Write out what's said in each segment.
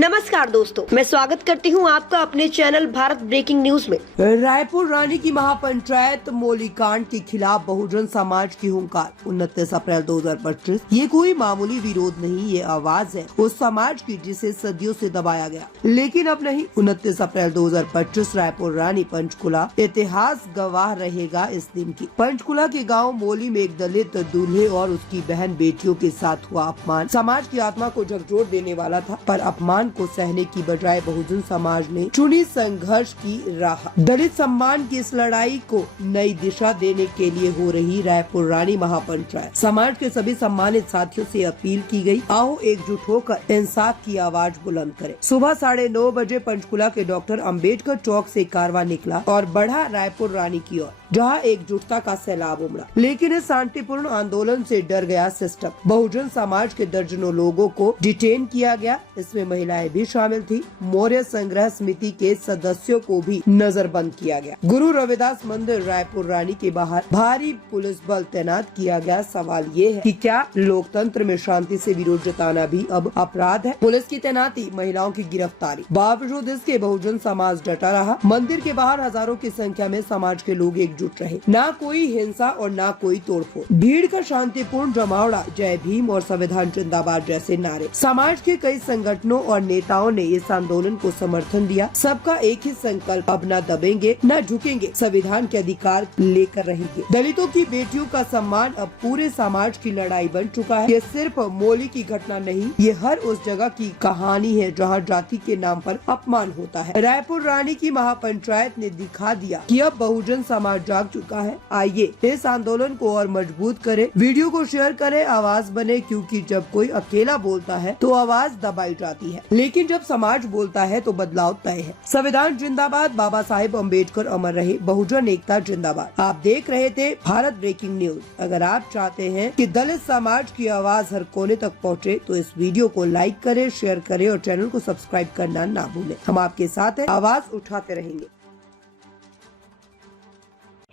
नमस्कार दोस्तों, मैं स्वागत करती हूं आपका अपने चैनल भारत ब्रेकिंग न्यूज में। रायपुर रानी की महापंचायत मोलीकांड के खिलाफ बहुजन समाज की हुंकार 29 अप्रैल 2025। ये कोई मामूली विरोध नहीं, ये आवाज है उस समाज की जिसे सदियों से दबाया गया, लेकिन अब नहीं। 29 अप्रैल 2025 रायपुर रानी पंचकुला इतिहास गवाह रहेगा इस दिन की। पंचकुला के गाँव मोली में एक दलित दूल्हे और उसकी बहन बेटियों के साथ हुआ अपमान समाज की आत्मा को झकझोर देने वाला था, पर अपमान को सहने की बजाय बहुजन समाज ने चुनी संघर्ष की राह। दलित सम्मान की इस लड़ाई को नई दिशा देने के लिए हो रही रायपुर रानी महापंचायत समाज के सभी सम्मानित साथियों से अपील की गई, आओ एकजुट होकर इंसाफ की आवाज बुलंद करें। सुबह 9:30 बजे पंचकुला के डॉक्टर अंबेडकर चौक से कारवां निकला और बढ़ा रायपुर रानी की ओर, जहां एकजुटता का सैलाब उमड़ा। लेकिन इस शांतिपूर्ण आंदोलन से डर गया सिस्टम। बहुजन समाज के दर्जनों लोगों को डिटेन किया गया, इसमें महिलाएं भी शामिल थी। मौर्य संग्रह समिति के सदस्यों को भी नजरबंद किया गया। गुरु रविदास मंदिर रायपुर रानी के बाहर भारी पुलिस बल तैनात किया गया। सवाल ये है कि क्या लोकतंत्र में शांति से विरोध जताना भी अब अपराध है? पुलिस की तैनाती, महिलाओं की गिरफ्तारी, बावजूद इसके बहुजन समाज डटा रहा। मंदिर के बाहर हजारों की संख्या में समाज के लोग जुट रहे, ना कोई हिंसा और ना कोई तोड़फोड़। भीड़ का शांतिपूर्ण जमावड़ा, जय भीम और संविधान जिंदाबाद जैसे नारे। समाज के कई संगठनों और नेताओं ने इस आंदोलन को समर्थन दिया। सबका एक ही संकल्प, अब न दबेंगे न झुकेंगे, संविधान के अधिकार लेकर रहेंगे। दलितों की बेटियों का सम्मान अब पूरे समाज की लड़ाई बन चुका है। ये सिर्फ मोली की घटना नहीं, ये हर उस जगह की कहानी है जहाँ जाति के नाम पर अपमान होता है। रायपुर रानी की महापंचायत ने दिखा दिया कि अब बहुजन समाज जाग चुका है। आइए इस आंदोलन को और मजबूत करें, वीडियो को शेयर करें, आवाज बने, क्योंकि जब कोई अकेला बोलता है तो आवाज दबाई जाती है, लेकिन जब समाज बोलता है तो बदलाव तय है। संविधान जिंदाबाद, बाबा साहेब अम्बेडकर अमर रहे, बहुजन एकता जिंदाबाद। आप देख रहे थे भारत ब्रेकिंग न्यूज। अगर आप चाहते हैं कि दलित समाज की आवाज हर कोने तक पहुँचे तो इस वीडियो को लाइक करें, शेयर करें और चैनल को सब्सक्राइब करना ना भूलें। हम आपके साथ हैं, आवाज उठाते रहेंगे।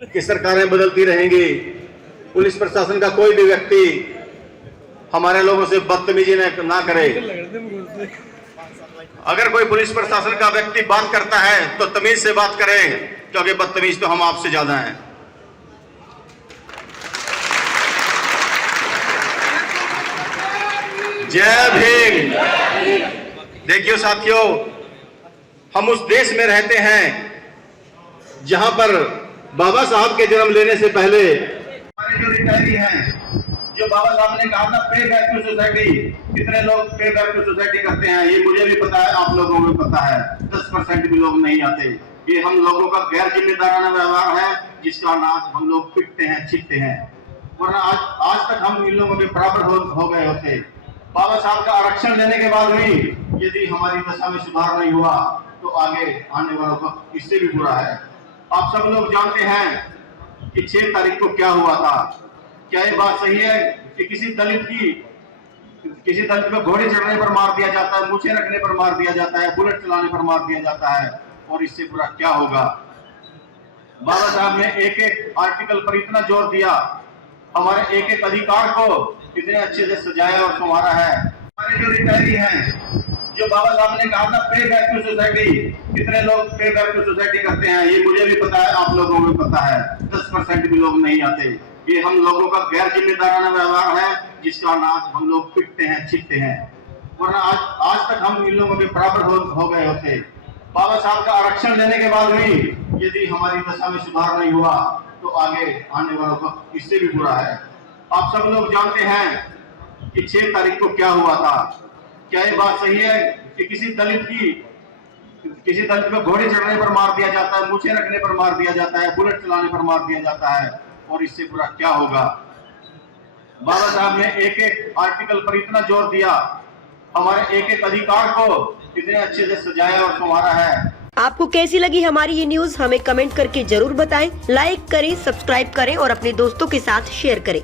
कि सरकारें बदलती रहेंगी, पुलिस प्रशासन का कोई भी व्यक्ति हमारे लोगों से बदतमीजी ना करे। अगर कोई पुलिस प्रशासन का व्यक्ति बात करता है तो तमीज से बात करें, क्योंकि बदतमीज तो हम आपसे ज्यादा हैं। जय भीम। देखियो साथियों, हम उस देश में रहते हैं जहां पर बाबा साहब के जन्म लेने से पहले हमारे जो रिटायरी हैं, जो बाबा साहब ने कहा था पे बैक टू सोसाइटी, कितने लोग पे बैक टू सोसाइटी करते हैं ये मुझे भी पता है, आप लोगों को भी पता है। 10% भी लोग नहीं आते। ये हम लोगों का गैर जिम्मेदाराना व्यवहार है, जिसका नाम हम लोग पिटते हैं, छिपते हैं। वरना आज तक हम इन लोगों के बराबर हो गए होते। बाबा साहब का आरक्षण देने के बाद भी यदि हमारी दशा में सुधार नहीं हुआ तो आगे आने वालों का इससे भी बुरा है। आप सब लोग जानते हैं कि 6 तारीख को क्या हुआ था। क्या ये बात सही है कि किसी दलित को घोड़े चढ़ने पर मार दिया जाता है, मूछें रखने पर मार दिया जाता है, बुलेट चलाने पर मार दिया जाता है, और इससे बुरा क्या होगा? बाबा साहब ने एक आर्टिकल पर इतना जोर दिया, हमारे एक अधिकार को इतने अच्छे से सजाया और संवारा है। हमारे जो रिटायरी हैं, जो बाबा साहब ने कहा था पे बैक टू सोसाइटी, कितने लोग पे बैक टू सोसाइटी करते हैं ये मुझे भी पता है, आप लोगों को भी पता है। 10% भी लोग नहीं आते। ये हम लोगों का गैर जिम्मेदाराना व्यवहार है, जिसका नाम हम लोग पिटते हैं, छिपते हैं। वरना आज तक हम इन लोगों के बराबर हो गए होते। बाबा साहब का आरक्षण देने के बाद भी यदि हमारी दशा में सुधार नहीं हुआ तो आगे आने वालों का इससे भी बुरा है। आप सब लोग जानते हैं कि 6 तारीख को क्या हुआ था। क्या ये बात सही है कि किसी दलित को घोड़े चढ़ने पर मार दिया जाता है, मूछें रखने पर मार दिया जाता है, बुलेट चलाने पर मार दिया जाता है, और इससे बुरा क्या होगा? बाबा साहब ने एक आर्टिकल पर इतना जोर दिया, हमारे एक अधिकार को इतने अच्छे से सजाया और संवारा है। आपको कैसी लगी हमारी ये न्यूज? हमें कमेंट करके जरूर बताएं। लाइक करें, सब्सक्राइब करें और अपने दोस्तों के साथ शेयर करें।